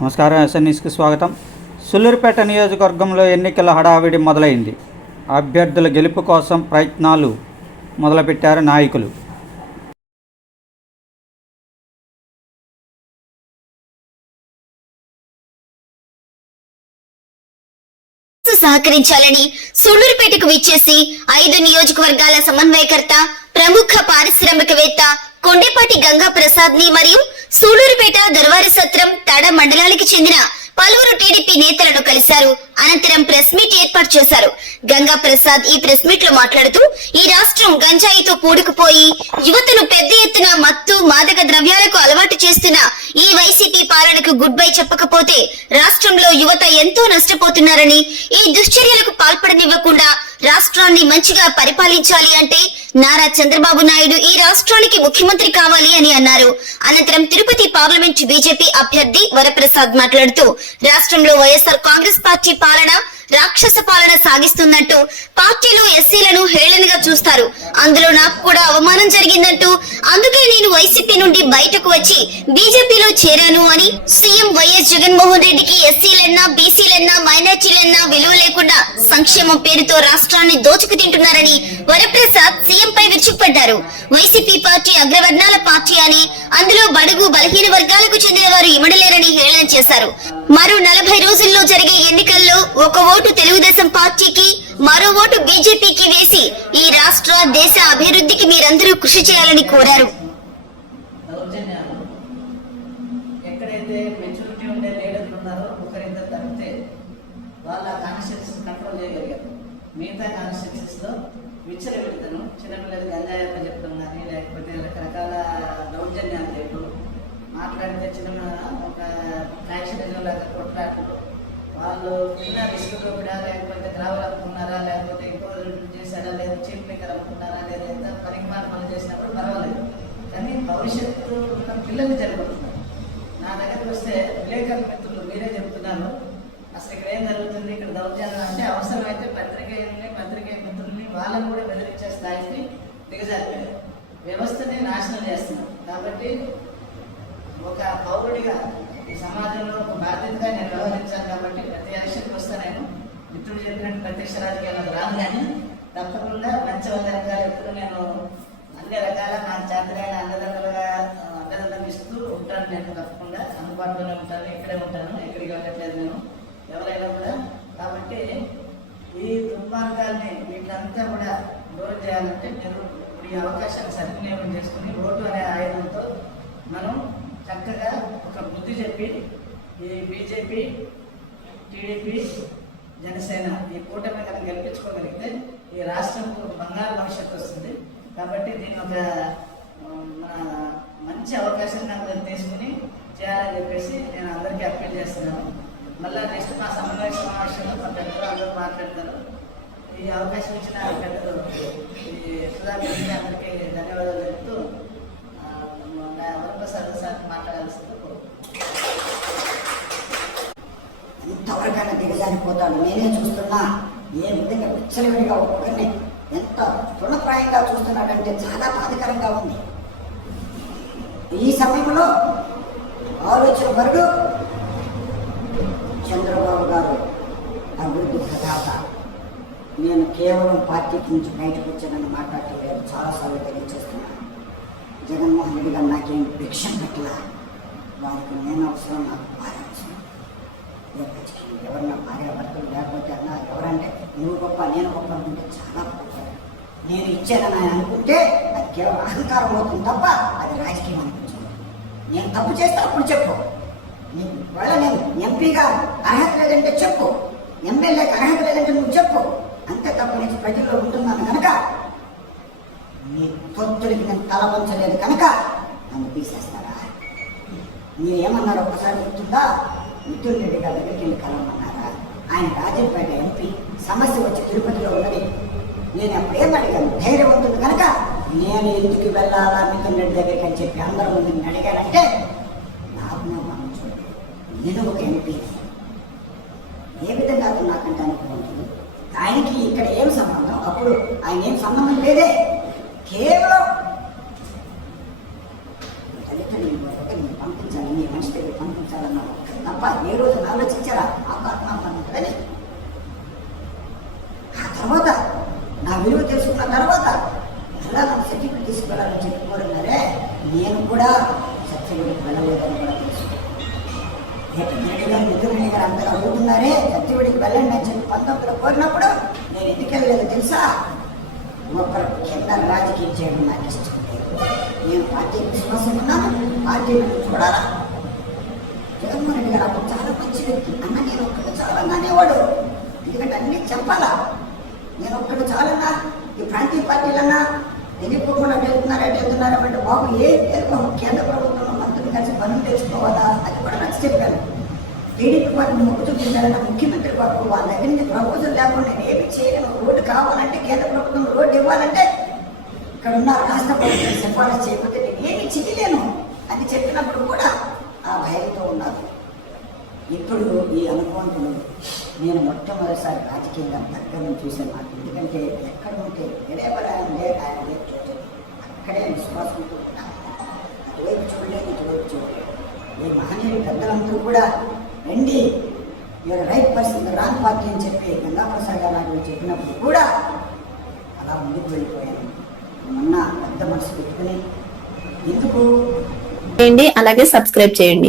నమస్కారం ఎస్ఎన్ఈస్కి స్వాగతం. సుల్లూరుపేట నియోజకవర్గంలో ఎన్నికల హడావిడి మొదలైంది. అభ్యర్థుల గెలుపు కోసం ప్రయత్నాలు మొదలుపెట్టారు నాయకులు. సహకరించాలని సుళ్ళూరుపేటకు విచ్చేసి ఐదు నియోజకవర్గాల సమన్వయకర్త ప్రముఖ పారిశ్రామికవేత్త కొండేపాటి గంగా ప్రసాద్ని మరియు సూలూరుపేట దర్వారి సత్రం తడ మండలానికి చెందిన పలువురు టీడీపీ నేతలను కలిశారు. అనంతరం ప్రెస్ మీట్ ఏర్పాటు చేశారు. గంగా ప్రసాద్ ఈ ప్రెస్ మీట్లో మాట్లాడుతూ ఈ రాష్ట్రం గంజాయితో కూడుకుపోయి యువతను పెద్ద ఎత్తున మత్తు మాదక ద్రవ్యాలకు అలవాటు చేస్తున్న ఈ వైసీపీ పాలనకు గుడ్ బై చెప్పకపోతే రాష్ట్రంలో యువత ఎంతో నష్టపోతున్నారని ఈ దుశ్చర్యలకు పాల్పడనివ్వకుండా రాష్ట్రాన్ని మంచిగా పరిపాలించాలి అంటే నారా చంద్రబాబు నాయుడు ఈ రాష్ట్రానికి ముఖ్యమంత్రి కావాలి అని అన్నారు. అనంతరం తిరుపతి పార్లమెంట్ బీజేపీ అభ్యర్థి వరప్రసాద్ మాట్లాడుతూ రాష్ట్రంలో వైఎస్ఆర్ కాంగ్రెస్ పార్టీ పాలన రాక్షస పాలన సాగిస్తుందంటూ పార్టీలో ఎస్సీలను హేళనగా చూస్తారు. అందులో నాకు కూడా అవమానం జరిగిందంటూ అందుకే నేను వైసీపీ నుండి బయటకు వచ్చి బీజేపీలో చేరాను అని సీఎం వైఎస్ జగన్మోహన్ రెడ్డికి ఎస్సీలన్నా బీసీలన్నా మైనార్టీలన్నా విలువ లేకుండా సంక్షేమం పేరుతో రాష్ట్రాన్ని దోచుకు తింటున్నారని వరప్రసాద్ సీఎం పై విరుచుకుపడ్డారు. వైసీపీ పార్టీ అగ్రవర్ణాల పార్టీ అని అందులో బడుగు బలహీన వర్గాలకు చెందిన వారు ఇమడలేరని హేళన చేశారు. మరో నలభై రోజుల్లో జరిగే ఎన్నికల్లో ఒక ఓటు తెలుగుదేశం పార్టీకి మరో ఓటు బీజేపీకి వేసి ఈ రాష్ట్ర దేశ అభివృద్ధికి మీరందరూ కృషి చేయాలని కోరారు. దౌర్జన్యాలు ఎక్కడైతే మెచ్యూరిటీ ఉన్నారో వాళ్ళ కాన్స్టిట్యూన్స్ కంట్రోల్ మిగతా చిన్నపిల్లలు గంజాయప్ప చెప్పడం కానీ లేకపోతే రకరకాల దౌర్జన్యాలు చేయడం మాట్లాడితే చిన్న ఒక ఫ్యాక్షనిజం లాగా కొట్లాట్లు వాళ్ళు చిన్న రిస్క్ కూడా లేకపోతే గ్రావెల్ అమ్ముకున్నారా లేకపోతే ఎక్కువ చేశారా లేదా చీప్ మేకర్ అమ్ముకున్నారా లేదా ఎంత పనికిమాల పనులు చేసినప్పుడు పర్వాలేదు. కానీ భవిష్యత్తు ఉన్న పిల్లలు జరుగుతున్నారు నా దగ్గరకు వస్తే విలేకరుల మిత్రులు మీరే చెప్తున్నారు. అసలు ఇక్కడ ఏం జరుగుతుంది ఇక్కడ దౌర్జన్యం అంటే అవసరమైతే పత్రికేయుల్ని పత్రికేయ మిత్రుల్ని వాళ్ళని కూడా బెదిరించే స్థాయికి దిగజారిపోయారు. వ్యవస్థని నాశనం చేస్తున్నారు కాబట్టి ఒక పౌరుడిగా ఈ సమాజంలో ఒక బాధ్యతగా నేను వ్యవహరించాను కాబట్టి ప్రతి ఎలక్షన్కి వస్తా నేను మిత్రుడు చెప్పినట్టు ప్రత్యక్ష రాజకీయాలకు రాదు కానీ? తప్పకుండా మంచి వాళ్ళ రకాలు ఎప్పుడు నేను అన్ని రకాల నా చేతనైన అన్నదండలుగా అన్నదండలు ఇస్తూ ఉంటాను నేను తప్పకుండా. అందుబాటులోనే ఉంటాను ఇక్కడే ఉంటాను ఎక్కడికి వెళ్ళట్లేదు నేను ఎవరైనా కూడా. కాబట్టి ఈ దుర్మార్గాల్ని వీటినంతా కూడా దూరం చేయాలంటే మీరు ఈ అవకాశాన్ని సద్వినియోగం చేసుకుని ఓటు అనే ఆయుధంతో మనం చక్కగా ఒక బుద్ధి చెప్పి ఈ బీజేపీ టీడీపీ జనసేన ఈ కూటమి కనుక గెలిపించుకోగలిగితే ఈ రాష్ట్రంకు బంగారు భవిష్యత్తు వస్తుంది. కాబట్టి దీని ఒక మన మంచి అవకాశంగా అందరూ తీసుకుని చేయాలని చెప్పేసి నేను అందరికీ అప్పీల్ చేస్తున్నాను. మళ్ళీ నెక్స్ట్ మా సమన్వయ సమావేశంలో మా పెద్దలు అందరూ మాట్లాడతారు. ఈ అవకాశం ఇచ్చిన పెద్దలు ఈ సుధాకర్ అందరికీ ధన్యవాదాలు చెప్తూ వర్గ సార్ సార్ మాట్లాడాల్సింది. ఎంతవరకైనా దిగజారిపోతాడు నేనే చూస్తున్నా. ఏ విధంగా విచ్చలవిడిగా ఒక్కొక్కరిని ఎంత తృణప్రాయంగా చూస్తున్నాడంటే చాలా బాధకరంగా ఉంది. ఈ సమయంలో ఆలోచన వరకు చంద్రబాబు గారు అభివృద్ధి ప్రదాత. నేను కేవలం పార్టీ నుంచి బయటకు వచ్చానని మాట్లాడలేదు. చాలాసార్లు తెలియజేస్తున్నాను జగన్మోహన్ రెడ్డి గారు నాకేం భిక్షం పెట్టలా? వారికి నేను అవసరం నాకు భార్య అవసరం. ఎవరన్నా భార్య భర్తలు లేకపోతే అన్నా ఎవరంటే నువ్వు గొప్ప నేను గొప్ప అనుకుంటే చాలా గొప్ప నేను ఇచ్చానని ఆయన అనుకుంటే అది కేవలం అహంకారం అవుతుంది తప్ప అది రాజకీయం అనిపించింది. నేను తప్పు చేస్తే అప్పుడు చెప్పు. నీకు నేను ఎంపీగా అర్హత లేదంటే చెప్పు. ఎమ్మెల్యేకి అర్హత లేదంటే నువ్వు చెప్పు. అంతే తప్ప నేను ప్రజల్లో ఉంటున్నాను కనుక నీ తొత్తుడికి నేను తలవంచలేదు కనుక నన్ను తీసేస్తారా? మీరు ఏమన్నారు ఒక్కసారి గుర్తుందా? మిథున్ రెడ్డి గారి దగ్గరికి వెళ్ళి కలవమన్నారా? ఆయన రాజంపేట ఎంపీ. సమస్య వచ్చి తిరుపతిలో ఉన్నది. నేను అప్పుడేం అడిగాను ధైర్యవంతుడు కనుక నేను ఎందుకు వెళ్ళాలా మిథున్ రెడ్డి దగ్గరికి అని చెప్పి అందరూ ముందు అడిగారంటే అడిగానంటే నాకు నా మనం చూడండి నేను ఒక ఎంపీ. ఏ విధంగా అతను నాకంటే అనుభవం ఆయనకి ఇక్కడ ఏం సంబంధం? అప్పుడు ఆయన ఏం సంబంధం లేదే కేవలం దళితులు పంపించాలి మీ మనిషి దగ్గర పంపించాలన్న ఒక్క తప్ప ఏ వెళ్తున్నారే సత్యవుడికి వెళ్ళండి అని చెప్పి పంతొమ్మిదిలో కోరినప్పుడు నేను ఎందుకు వెళ్ళలేదు తెలుసా? ఒకరు కింద రాజకీయం చేయడం నాకు ఇష్టం లేదు నేను పార్టీ విశ్వాసం ఉన్నాను పార్టీ చూడాలా? జగన్మోహన్ రెడ్డి గారు అప్పుడు చాలా మంచి వ్యక్తి అన్న నేను ఒక్కడు చాలన్నా అనేవాడు. ఎందుకంటే అన్ని చెప్పాలా? నేను ఒక్కడు చాలన్నా ఈ ప్రాంతీయ పార్టీలన్నా తెలియకుండా వెళ్తున్నారా వెళ్తున్నారా అంటే బాబు ఏ తెలుగు కేంద్ర ప్రభుత్వం మంత్రులు కలిసి పనులు తెలుసుకోవాలా అది కూడా నాకు చెప్పాను టీడీపీ వారిని మొగ్గు చూపించాలన్న ముఖ్యమంత్రి బాబు వాళ్ళ దగ్గర నుంచి ప్రపోజల్ లేకుండా నేను ఏమి చేయలేను. రోడ్డు కావాలంటే కేంద్ర ప్రభుత్వం రోడ్డు ఇవ్వాలంటే ఇక్కడ ఉన్న రాష్ట్ర ప్రభుత్వం సిఫారసు చేయకపోతే నేను ఏమి చేయలేను అని చెప్పినప్పుడు కూడా ఆ భయంతో ఉన్నారు. ఇప్పుడు ఈ అనుభవంతులు నేను మొట్టమొదటిసారి రాజకీయంగా దగ్గర నుంచి చూశాను నాకు ఎందుకంటే ఎక్కడ ఉంటే ఎడేవరు ఆయన లేదు ఆయన లేదు అక్కడే విశ్వాసంతో ఉన్నాను అటువైపు చూడలేదు ఇటువైపు చూడలేదు ఈ మహనీయుడు పెద్దలందరూ కూడా రండి your right person wrong party అని చెప్పి గంగాప్రసాద్ గారు నాకు చెప్పినప్పుడు కూడా అలా ముందుకు వెళ్ళిపోయాను మొన్న పెద్ద మనసు పెట్టుకుని ఎందుకు చేయండి అలాగే సబ్స్క్రైబ్ చేయండి.